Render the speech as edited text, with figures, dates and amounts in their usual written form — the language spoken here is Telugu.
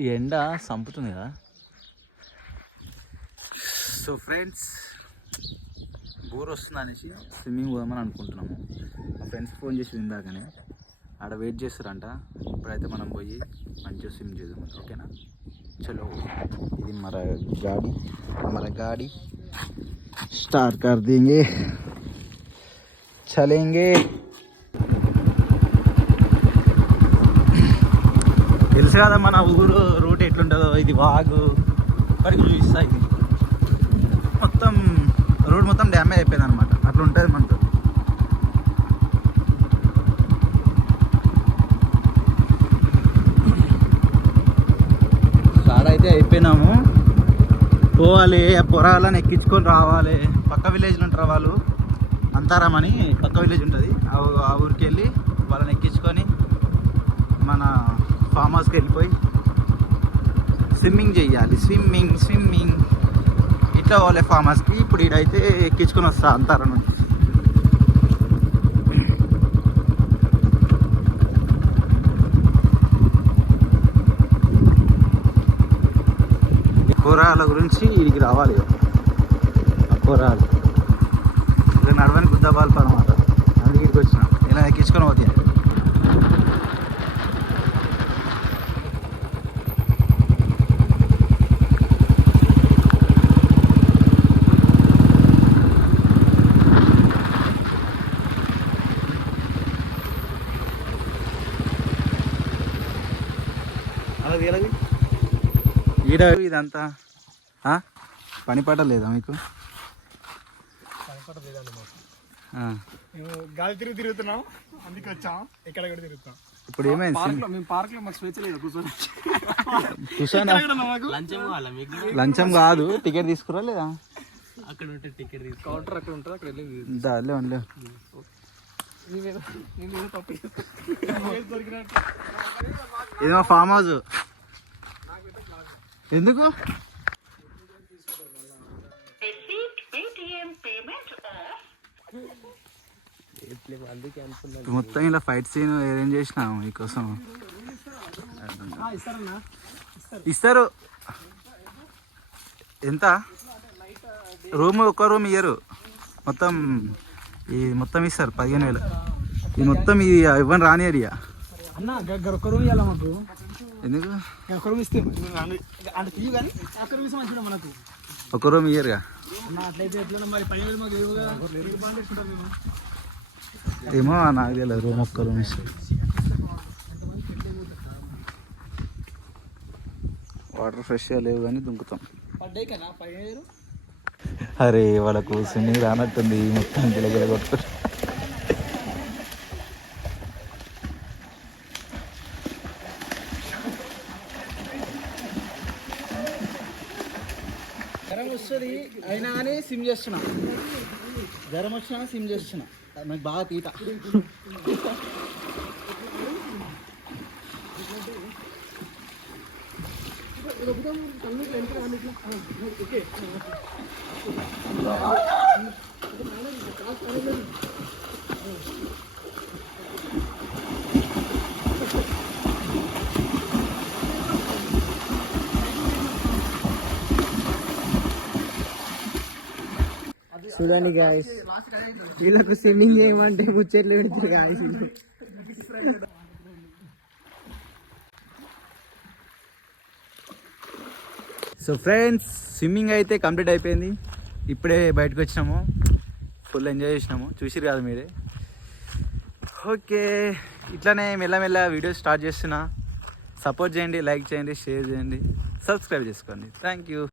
ఈ ఎండ సంపుతుంది కదా. సో ఫ్రెండ్స్, బోర్ వస్తుంది అనేసి స్విమ్మింగ్ పోదామని అనుకుంటున్నాము. మా ఫ్రెండ్స్ ఫోన్ చేసి ఇందాకనే ఆడ వెయిట్ చేస్తారంట. ఇప్పుడైతే మనం పోయి మంచిగా స్విమ్ చేద్దాం. ఓకేనా, చలో. ఇది మన గాడి స్టార్ట్ कर देंगे, చలేంగే. తెలుసు కదా మన ఊరు రూట్ ఎట్లుంటుందో. ఇది వాగు ఇప్పటికి చూపిస్తా. ఇది మొత్తం రోడ్ మొత్తం డ్యామేజ్ అయిపోయింది అనమాట. అట్లా ఉంటుంది మనతో. స్టార్ట్ అయితే అయిపోయినాము. పోవాలి, ఆ పొరాలని ఎక్కించుకొని రావాలి. పక్క విలేజ్లో ఉంటారు వాళ్ళు, అంతారామని పక్క విలేజ్ ఉంటుంది. ఆ ఊరికి వెళ్ళి వాళ్ళని ఎక్కించుకొని మన ఫామ్ హౌస్కి వెళ్ళిపోయి స్విమ్మింగ్ చేయాలి. స్విమ్మింగ్ ఇట్లా పోలే ఫామ్ హౌస్కి. ఇప్పుడు ఇడైతే ఎక్కించుకొని వస్తా అంతారా నుంచి. కూరగాయల గురించి ఇడికి రావాలి. కూరగాయలు ఇలా నడవని గుద్దబాలు అనమాట. అందుకే ఇక్కడికి వచ్చిన. ఇలా ఎక్కించుకొని పోతే అలా తీయాలి. ఈడ ఇదంతా పని పాట లేదా మీకు? గాలి తిరుగుతున్నాం, అందుకే వచ్చాం. ఎక్కడ తిరుగుతాం. ఇప్పుడు ఏమైంది? లంచం కాదు, టికెట్ తీసుకురా లేదా? అక్కడ ఉంటే టికెట్ కౌంటర్ అక్కడ ఉంటుంది. అక్కడ లేవు. ఇదేమో ఫామ్ హౌస్. ఎందుకు? మొత్తం ఇలా ఫైట్ సీన్ అరేంజ్ చేసినాము మీకోసం. ఇస్తారు. ఎంత రూమ్? ఒక్క రూమ్ ఇయ్యరు, మొత్తం ఇస్తారు 15,000. ఇది మొత్తం ఇది ఇవ్వని రాని ఏరియా. ఒక్క రూమ్ ఇవ్వాలి మాకు. ఎందుకు? ఒక్క రూమ్ ఇస్తే మనకు ఒక రూమ్ ఇయ్యరుగా. ఏమో నాకు తెలియదు. రూమ్ ఒక్క రూమ్ ఇస్తారు. వాటర్ ఫ్రెష్గా లేవు కానీ దుంకుతాం. అరే వాళ్ళకు స్విమ్మింగ్ రానట్టుంది. మొత్తం గిలగిల కొట్టు. జ్వరం వస్తుంది అయినా కానీ స్విమ్ చేస్తున్నా. జ్వరం వచ్చినా స్విమ్ చేస్తున్నా. నాకు బాగా తీట. చూడండి గాయస్, వీళ్ళకు స్విమ్మింగ్ చేయమంటే ముచ్చట్లు పెడతారు గాయస్. సో ఫ్రెండ్స్, స్విమ్మింగ్ అయితే కంప్లీట్ అయిపోయింది. ఇప్పుడే బయటకు వచ్చినాము. ఫుల్ ఎంజాయ్ చేసినాము. చూసిరు కదా మీరే. ఓకే, ఇట్లానే మెల్లమెల్ల వీడియో స్టార్ట్ చేస్తున్నా. సపోర్ట్ చేయండి, లైక్ చేయండి, షేర్ చేయండి, సబ్స్క్రైబ్ చేసుకోండి. Thank you.